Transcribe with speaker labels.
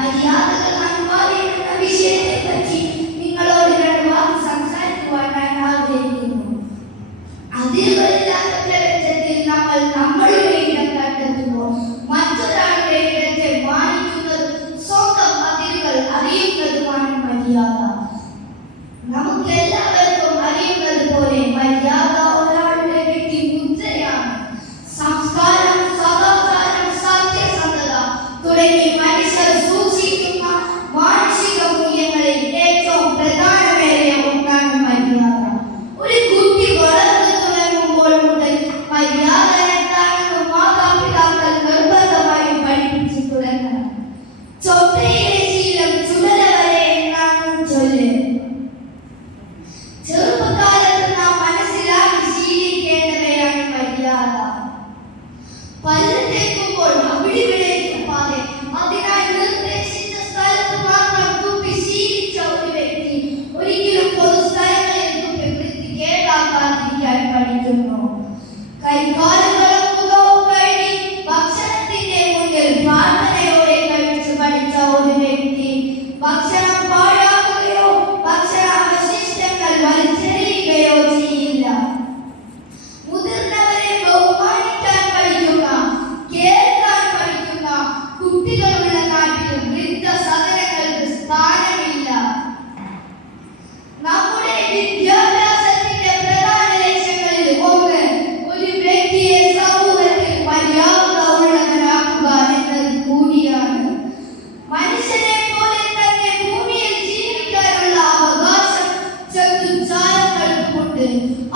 Speaker 1: മര്യാദകൾ അനുവാദം വിഷയത്തെ പറ്റി നിങ്ങളോട് രണ്ട് വാക്ക് സംസാരിക്കുവാൻ ഞാൻ ആഗ്രഹിക്കുന്നു. അതിൽ ustedes.